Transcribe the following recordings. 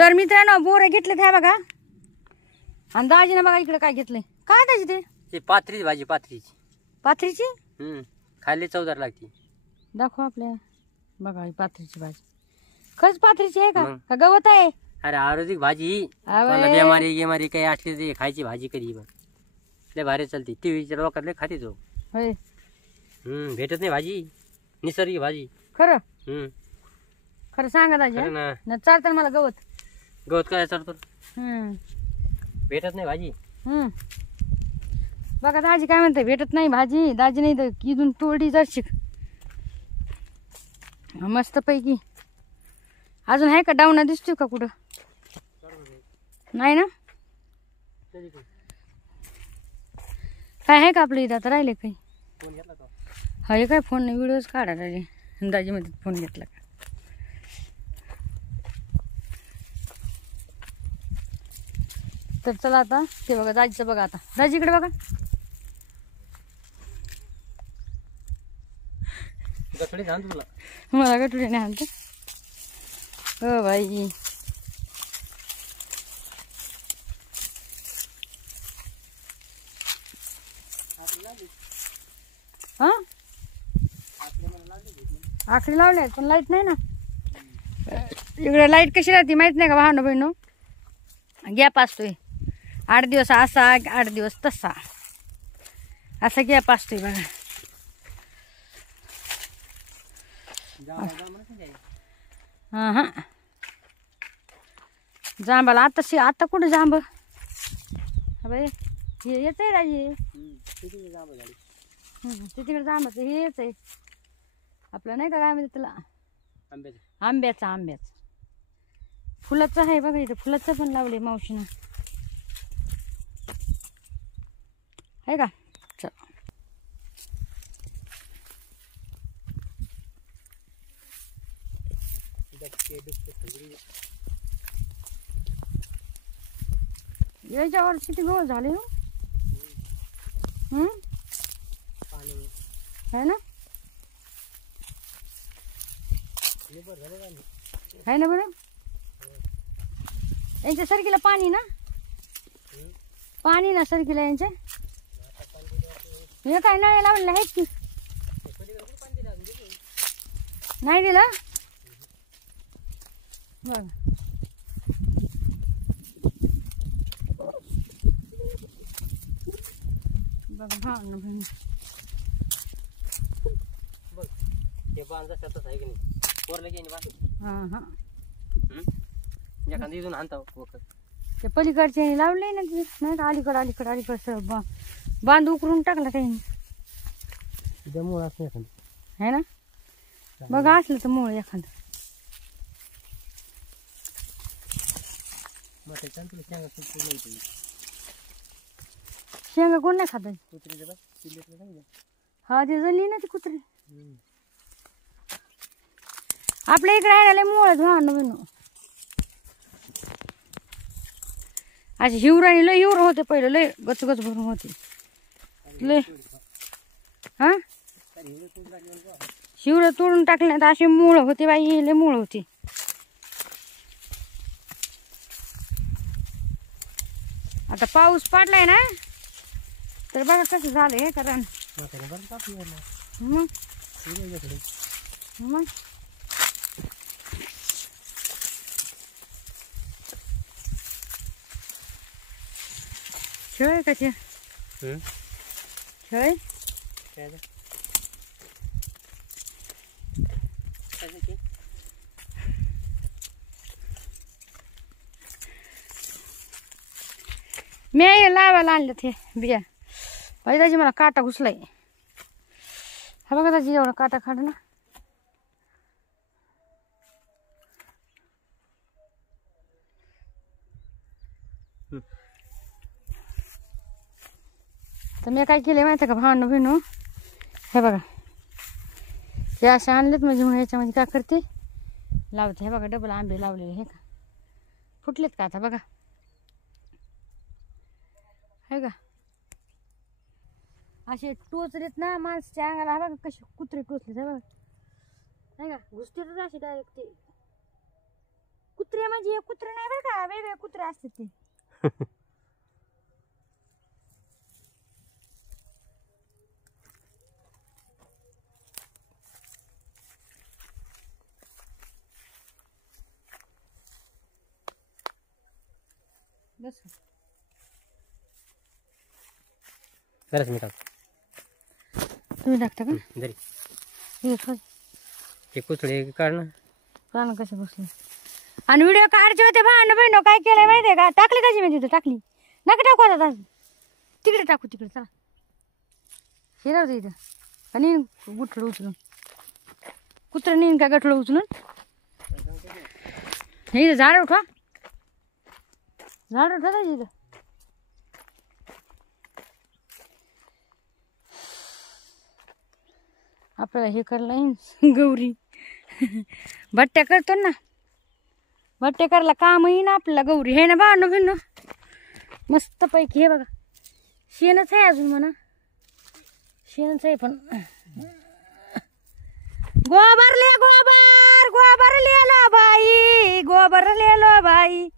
तर मित्रांनो बोर घेतले काय बघा आणि दाजीने बघा इकडे काय घेतले काय दाजी ते पाथरीची भाजी पाथरीची खाली चवदार लागते दाखव आपल्या बघा ही पाथरीची भाजी खरंच पाथरीची आहे का गवत आहे अरे आयुर्वेदिक भाजी बेमारी गेमारी काही असली ते खायची भाजी कधी पण लय भारी चालते टीव्हीच्या लोकात लय खाते तो होय भेटत नाही भाजी निसर्गिक भाजी खरं खरं सांगा दाजी ना चालतं मला गवत काय चालतो भेटत नाही भाजी बघा दाजी काय म्हणते भेटत नाही भाजी दाजी नाही तर इथून तोडी जरशी मस्त पैकी अजून आहे का डावना दिसतोय का कुठं नाही ना काय आहे का आपल्या इथं आता राहिले काही हा हे काय फोन व्हिडिओज काढा दाजी दाजी मध्ये फोन घेतला का तर चला आता ते बघा दाजीचं बघा आता दाजीकडे बघा मला गटुडे नाही आणते हो बाई हा आखरी लावले पण लाईट नाही ना इकडे लाईट कशी राहते माहित नाही का वाहन बहिणो गॅप असतोय 8 दिवस असा 8 दिवस तसा असा गॅप असतोय बघा हा जांबाला आता कुठं जांब बाई हे येत आहे राजी तिकडे जांबाच हे येत आहे आपलं नाही का काय म्हणजे तुला आंब्याचा फुलाचं आहे बघा इथं फुलाचं पण लावले मावशीनं आहे का चल याच्यावर किती गवत झाले हो है ना आहे ना बरं यांच्या सरकीला पाणी ना सरकीला यांच्या हे काय नळ लावलेलं आहेत की नाही दिलं बघ बघ भाव ना बहीण ते पलीकडचे लावले ना नाही का अलीकडे बांध उकरून टाकला त्यांनी है ना बघा असलं तर मूळ एखादं शेंगा कोण नाही खात हा ते जळली ना ती कुत्री आपल्या इकडे राहिला मूळच भावनं अशी हिवराणी लय हिवर होते पहिले लय गच भरून होते लय हा शिवर तोडून टाकले तर असे मूळ होते बाई लय मूळ होते आता पाऊस पडलाय ना तर बघा कसं झालंय कारण मग खेळ का ते खेळ मी लावायला आणलं ते बिया बाई दाजी मला काटा घुसलाय हा बघा दाजी एवढा काटा काढ ना तर मी काय केलं माहिती का भावनं बहिणू हे बघा हे असे आणलेत म्हणजे मग ह्याच्यामध्ये काय करते लावते हे बघा डबल आंबे लावलेले हे का फुटलेत का आता बघा हे का असे टोचलेत ना माणसाच्या अंगाला बघा कसे कुत्रे टोचलेत हे बघा नाही का घुसतेच असे डायरेक्ट ते कुत्रे म्हणजे कुत्रे नाही बरं का, वेगळे कुत्रे असतात ते. बस जराच मी टाक तुम्ही टाकता का? जरी हे थोडं ते कुचडे काढ ना. प्राण कसे बसले. आणि व्हिडिओ काढायचे होते भांडण बहिण, काय केलंय माहितीये का, टाकली कशी मी तिथं टाकली. नका टाकू आता, तिकडे टाकू, तिकडे चला. हे राहू दे इथं. आणि गुठळ उचलून कुत्र नेईन का गठळ उचलून. हे इथं झाड उठवा, झाड उठवा इथं. आपल्याला हे करला गौरी भट्ट्या करतो ना, भट्ट्या करायला काम येईन आपल्याला गौरी. हे ना भांडू भिन्नू मस्त पैकी. हे बघा शेणच आहे अजून म्हणा, शेणच आहे पण गोबर ले गोबर, गोबर लिहिलो बाई, गोबर लिहिलो बाई.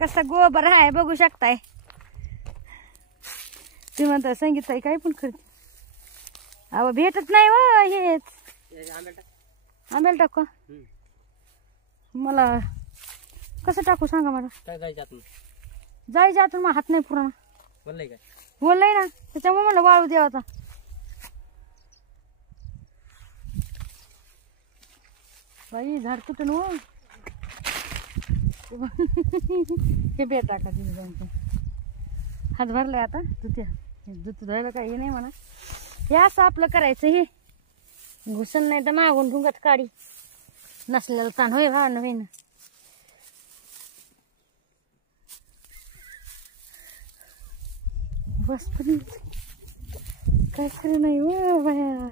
कसं गोबर आहे बघू शकताय. ते म्हणतात संगीत काय पण करते. अहो भेटत नाही व हेच. आंब्याला टाकू मला, कसं टाकू सांगा मला. जायच्या आतून मग हात नाही पुरा बोललाय ना, त्याच्यामुळे मला वाळू द्या होता. बाई झाड तुटून हो. हे बे टाका तिथे जाऊन. हात भरलाय आता दुत्या, दूध धुवायला काही नाही म्हणा. हे असं आपलं करायचं. हे घुसन नाही तर मागून ढुंगात काढी नसलेलं ताण होय भावना होईन. बस पण काय खरं नाही हो बाया.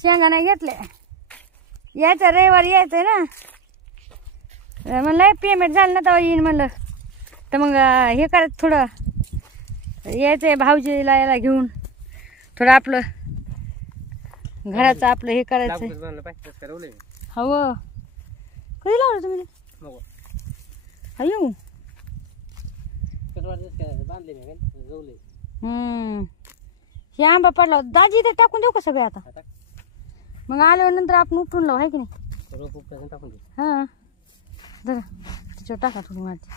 शेंगा नाही घेतले, यायचं रविवारी यायचंय ना. म्हणलं पेमेंट झालं ना तेव्हा येईन म्हणलं. तर मग हे करायचं थोडं, यायचंय भाऊजीला याला घेऊन. थोडं आपलं घराचं आपलं हे करायचंय. हो कधी लावलं तुम्ही? अयो हे आंबा पडला दाजी, ते टाकून देऊ का सगळे आता? मग आल्यावर नंतर आपण उपटून लावू आहे की नाही. हा जरा त्याच्यावर टाका थोडी माती.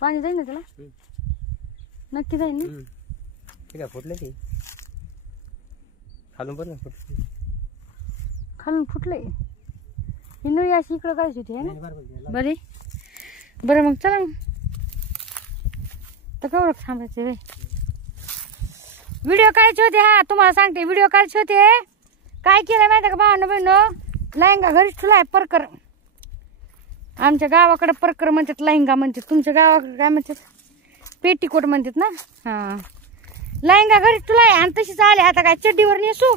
पाणी जाईल ना त्याला? नक्की जाईल ना. फुटले ते खालून पण खालून फुटलंय. ही नळी अशी इकडं करायची होती आहे ना. बरे बरं मग चला मग. तर केवढं थांबायचं वे. व्हिडिओ काढायचे होते. हा तुम्हाला सांगते, व्हिडिओ काढायचे होते. काय केलं माहिती का भावानं बहिणं, लहंगा घरीच ठुलाय परकर. आमच्या गावाकडे परकर म्हणतात, लहंगा म्हणतात. तुमच्या गावाकडे काय म्हणतात? पेटीकोट म्हणतात ना. हा लहंगा घरीच ठुलाय आणि तशीच आले. आता काय चड्डीवर नेसू?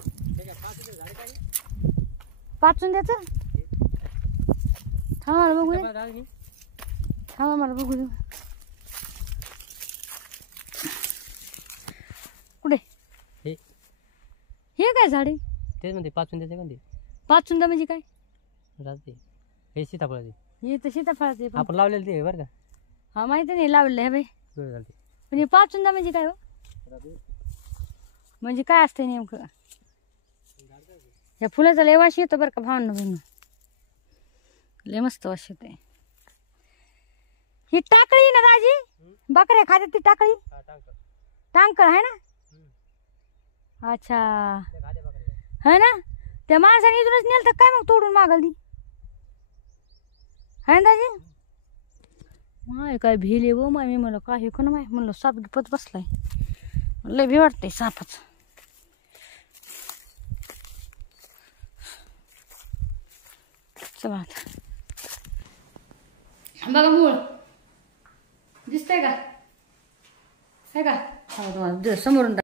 पाचून द्यायचं. थांबा मला बघू दे, थांबा मला बघू दे. कुठे हे काय झाडे? तेच म्हणते पाचून द्यायचं का? पाचून द्या म्हणजे काय? हे सीताफळाचे. हे तर सीताफळाचे आपण लावलेलं ते बरं का. हा माहिती नाही लावलेलं आहे बाई. पण हे पाचून द्या म्हणजे काय हो? म्हणजे काय असतंय नेमकं? या फुलाचा लय वास येतो बरं का भावना बहिण, लय मस्त वास येते. ही टाकळी ना दाजी, बकऱ्या खात्यात ती टाकळी. टांकर आहे ना. अच्छा है ना. त्या माणसाने इथूनच नेल तर काय मग तोडून मागल ती है ना दाजी. माय काय भिले व माय. मी म्हणलं काय कोण माय, म्हणलं साप गिपत बसलाय. लय भी वाटतंय सापच. चला आता बघा मूळ दिसतंय का? है का? समोरून